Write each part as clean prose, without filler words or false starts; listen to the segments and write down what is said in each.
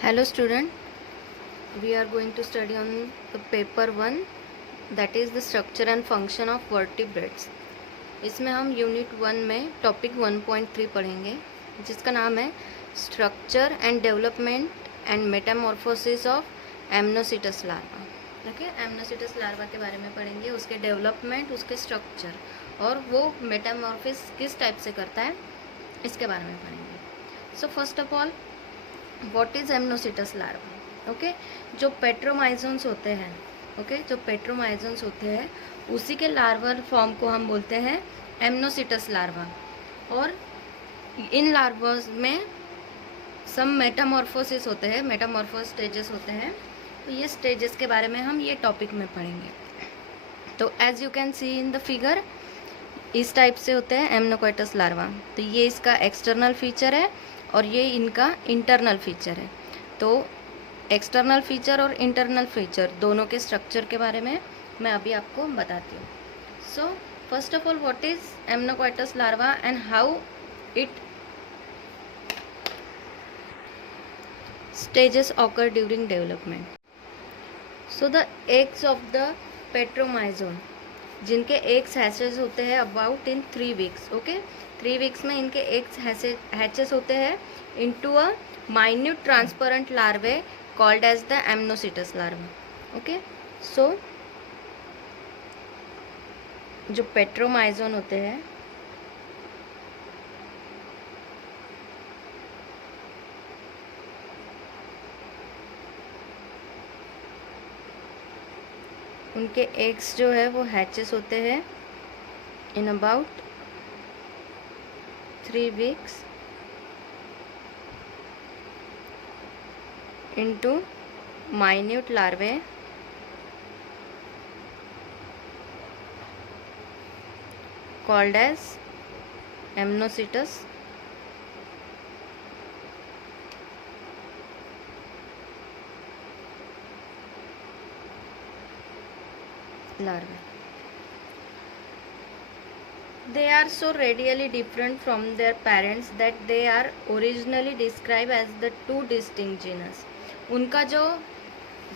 Hello student, we are going to study on the paper 1, that is the structure and function of vertebrates. इसमें हम unit 1 में topic 1.3 पढ़ेंगे जिसका नाम है structure and development and metamorphosis of ammocoetes larva. Okay, ammocoetes larva के बारे में पढ़ेंगे, उसके डेवलपमेंट, उसके स्ट्रक्चर और वो मेटामॉर्फिस किस टाइप से करता है इसके बारे में पढ़ेंगे. So first of all, what is ammocoetes larva. Okay, जो पेट्रोमाइजोन्स होते हैं, जो पेट्रोमाइजोन्स होते हैं उसी के लार्वल फॉर्म को हम बोलते हैं एमनोसिटस लार्वा. और इन लार्वास में सम मेटामॉर्फोसिस होते हैं, मेटामॉर्फोस स्टेजेस होते हैं. तो ये स्टेजेस के बारे में हम ये टॉपिक में पढ़ेंगे. तो as you can see in the figure, इस टाइप से होते हैं एमनोकोइटस लार्वा. तो ये इसका एक्सटर्नल फीचर है और ये इनका इंटरनल फीचर है. तो एक्सटर्नल फीचर और इंटरनल फीचर दोनों के स्ट्रक्चर के बारे में मैं अभी आपको बताती हूँ. So first of all, what is ammocoetes larva and how it stages occur during development. So the eggs of the petromyzon, जिनके एग्स हैचेस होते हैं about in 3 weeks. Okay, 3 weeks में इनके एग्स हैचेस होते हैं into a minute transparent larvae called as the ammocoetes larva. Okay, so जो petromyzon होते हैं उनके एग्स जो है वो हैचेस होते हैं in about 3 weeks into minute larvae called as amnocytus larvae. They are so radially different from their parents that they are originally described as the two distinct genus. उनका जो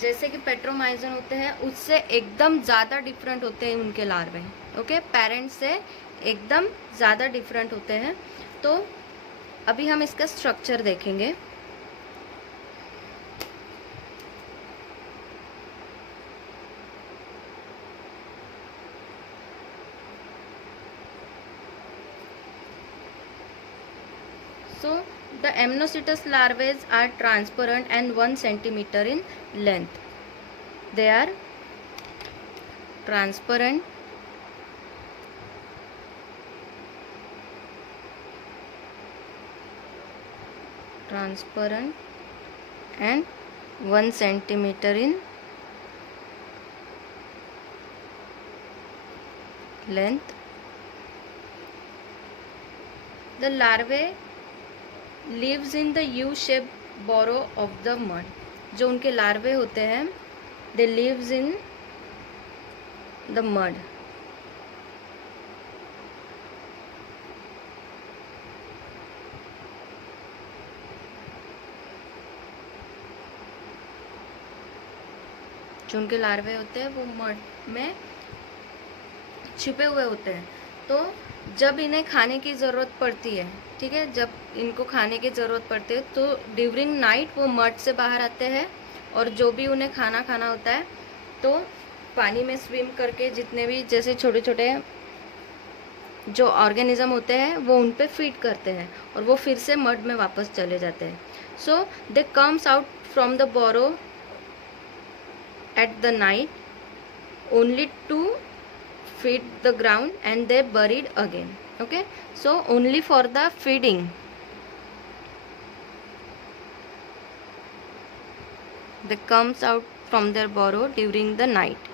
जैसे कि पेट्रोमाइजन होते हैं उससे एकदम ज़्यादा डिफरेंट होते हैं उनके लार्वे. ओके, पेरेंट्स से एकदम ज़्यादा डिफरेंट होते हैं. तो अभी हम इसका स्ट्रक्चर देखेंगे. So the amnositus larvae are transparent and 1 centimeter in length. They are transparent and 1 centimeter in length. The larvae lives in the U-shaped burrow of the mud. जो उनके लार्वे होते हैं they lives in the mud. जो उनके लार्वे होते हैं वो mud में छिपे हुए होते हैं. तो जब इन्हें खाने की ज़रूरत पड़ती है, ठीक है, जब इनको खाने की ज़रूरत पड़ती है तो ड्यूरिंग नाइट वो मड से बाहर आते हैं और जो भी उन्हें खाना खाना होता है तो पानी में स्विम करके जितने भी जैसे छोटे छोटे जो ऑर्गेनिज्म होते हैं वो उन पे फीड करते हैं और वो फिर से मड में वापस चले जाते हैं. So they comes out from the burrow at the night only to feed the ground and they buried again. Okay, so only for the feeding. They comes out from their burrow during the night.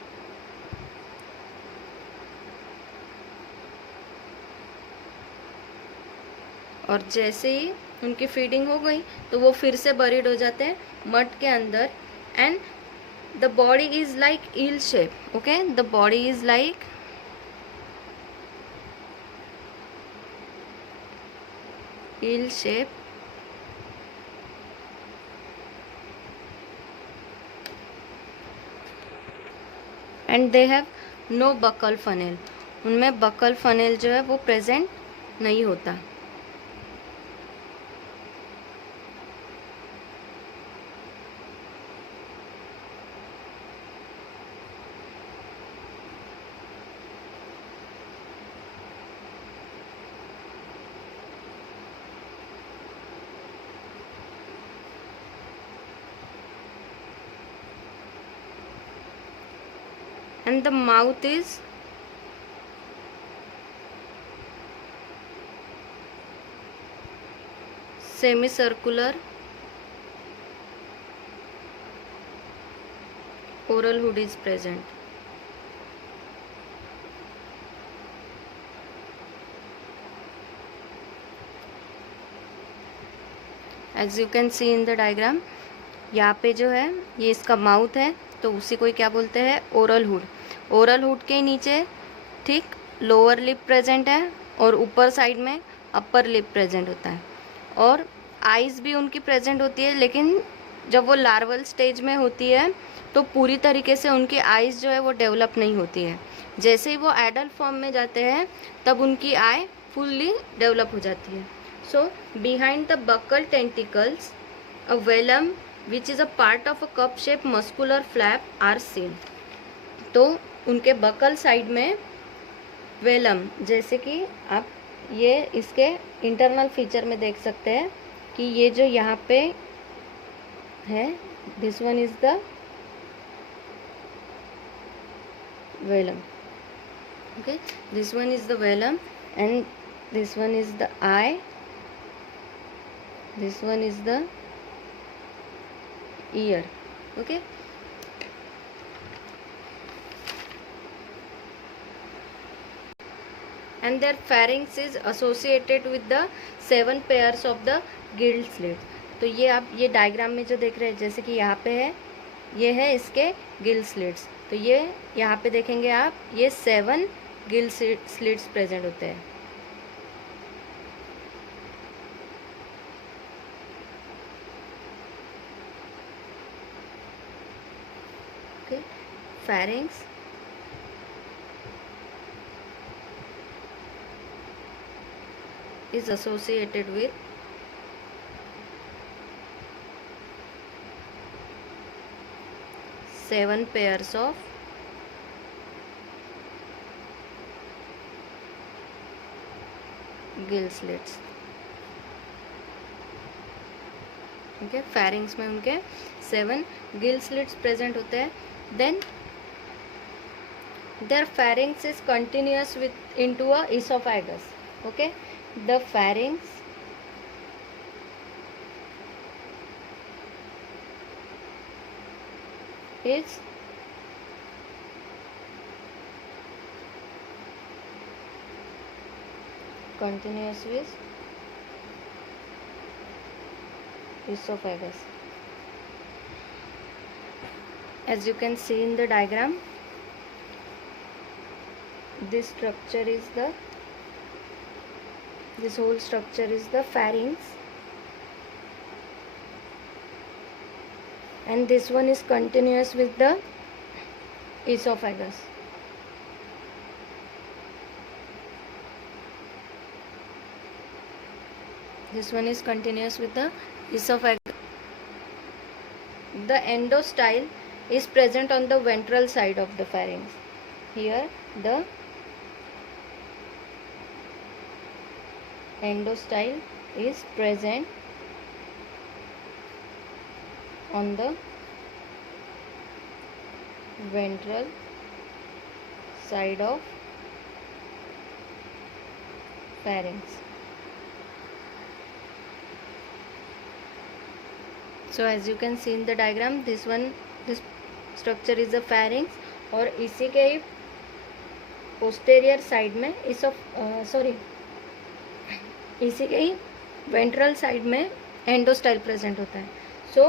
और जैसे ही उनकी feeding हो गई तो वो फिर से buried हो जाते हैं मड के अंदर. And the body is like eel shape. Okay, the body is like eel shape and they have no buccal funnel, उनमें बकल फनेल जो है वो प्रेजेंट नहीं होता। And the mouth is semicircular, oral hood is present. As you can see in the diagram, यहाँ पे जो है ये इसका माउथ है, तो उसी को क्या बोलते हैं, ओरल हुड। ओरल हुड के नीचे ठीक लोअर लिप प्रेजेंट है और ऊपर साइड में अपर लिप प्रेजेंट होता है, और आइज़ भी उनकी प्रेजेंट होती है, लेकिन जब वो लार्वल स्टेज में होती है तो पूरी तरीके से उनकी आइज़ जो है वो डेवलप नहीं होती है। जैसे ही वो एडल्ट फॉर्म में जाते हैं तब उनकी आई फुल्ली डेवलप हो जाती है। So behind the buccal tentacles a velum which is a part of a cup shape muscular flap are seen. तो उनके बकल साइड में वेलम, जैसे कि आप ये इसके इंटरनल फीचर में देख सकते हैं कि ये जो यहाँ पे है, this one is the velum, okay, this one is the velum and this one is the eye, this one is the ear, okay. And their pharynx is associated with the 7 pairs of the gill slits. तो ये आप ये diagram में जो देख रहे हैं, जैसे कि यहाँ पे है, ये है इसके गिल स्लिट्स, तो ये यहाँ पे देखेंगे आप, ये 7 गिल स्लिट्स प्रेजेंट होते हैं। Okay, pharynx is associated with seven pairs of gill slits. Okay, pharynx में उनके 7 gill slits present होते हैं। Then their pharynx is continuous with into a esophagus. Okay, the pharynx is continuous with esophagus. As you can see in the diagram, this whole structure is the pharynx, and this one is continuous with the esophagus. This one is continuous with the esophagus. The endostyle is present on the ventral side of the pharynx. Here the endostyle is present on the ventral side of pharynx. So as you can see in the diagram, this structure is a pharynx, और इसी के ही posterior side में इसी के ही ventral side में endostyle present होता है। सो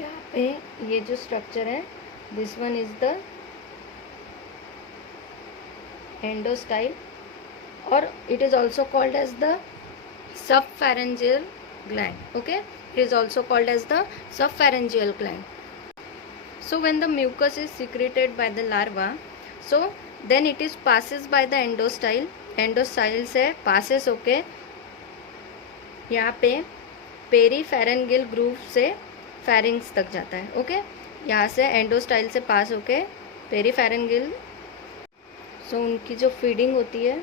यहाँ पे ये जो स्ट्रक्चर है, this one is the endostyle, और it is also called as the subpharyngeal gland. Okay, it is also called as the subpharyngeal gland. So when the mucus is secreted by the larva, so then it is passes by the endostyle. Endostyle से passes होके यहाँ पे peripharyngeal groove से pharynx तक जाता है. Okay, यहाँ से एंडोस्टाइल से पास होके पेरीफेरेंजियल. सो उनकी जो फीडिंग होती है,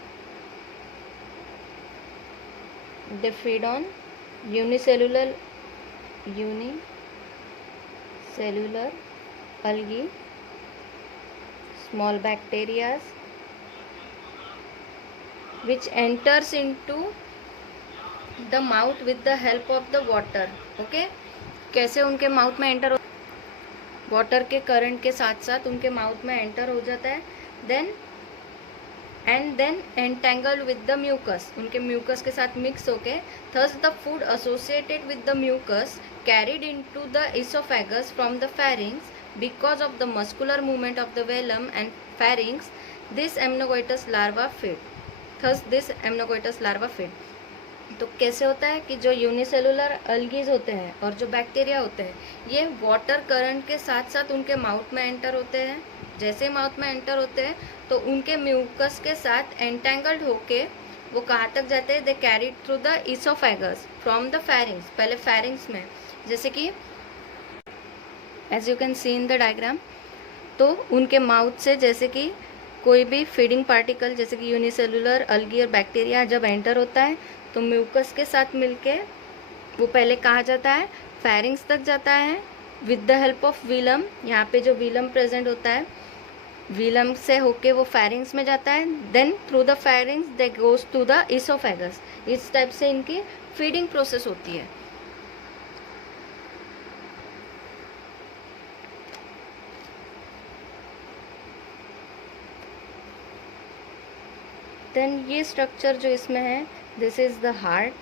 they feed on unicellular algae, small bacteria which enters into the mouth with the help of the water. Okay, कैसे उनके माउथ में एंटर, वाटर के करंट के साथ साथ उनके माउथ में एंटर हो जाता है. Then entangle with the mucus, उनके म्यूकस के साथ मिक्स होके. Thus the food associated with the mucus carried into the oesophagus from the pharynx because of the muscular movement of the velum and pharynx. This amnocoitus larva feed. Thus this amnocoitus larva feed. तो कैसे होता है कि जो unicellular अल्गीज होते हैं और जो बैक्टीरिया होते हैं, ये वाटर करंट के साथ साथ उनके माउथ में एंटर होते हैं. जैसे माउथ में एंटर होते हैं तो उनके म्यूकस के साथ एंटेंगल्ड होके वो कहाँ तक जाते हैं? They carry through the oesophagus from the pharynx. पहले फेरिंग्स में, जैसे कि as you can see in the diagram, तो उनके माउथ से जैसे कि कोई भी फीडिंग पार्टिकल जैसे कि यूनिसेलुलर अल्गी और बैक्टीरिया जब एंटर होता है तो म्यूकस के साथ मिलके वो पहले कहाँ जाता है? फेरिंग्स तक जाता है with the help of Vilam. यहाँ पे जो विलम प्रेजेंट होता है, विलम से होके वो फेरिंग्स में जाता है. Then through the pharynx they goes to the oesophagus. इस टाइप से इनकी फीडिंग प्रोसेस होती है. देन ये स्ट्रक्चर जो इसमें है, this is the heart,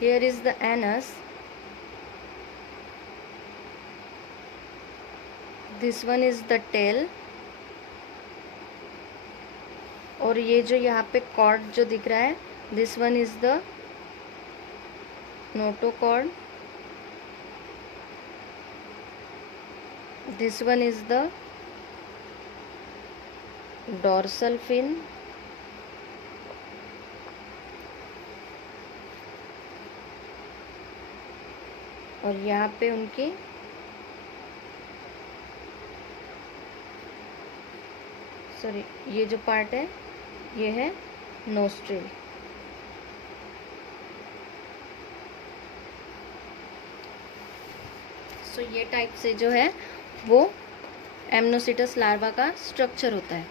here is the anus, this one is the tail, और ये जो यहाँ पे कॉर्ड जो दिख रहा है, this one is the notochord, this one is the dorsal fin, और यहाँ पे उनकी ये जो पार्ट है ये है नोस्ट्रिल. सो ये टाइप से जो है वो एमनोसिटस लार्वा का स्ट्रक्चर होता है.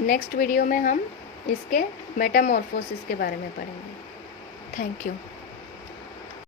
नेक्स्ट वीडियो में हम इसके मेटामॉर्फोसिस के बारे में पढ़ेंगे. Thank you.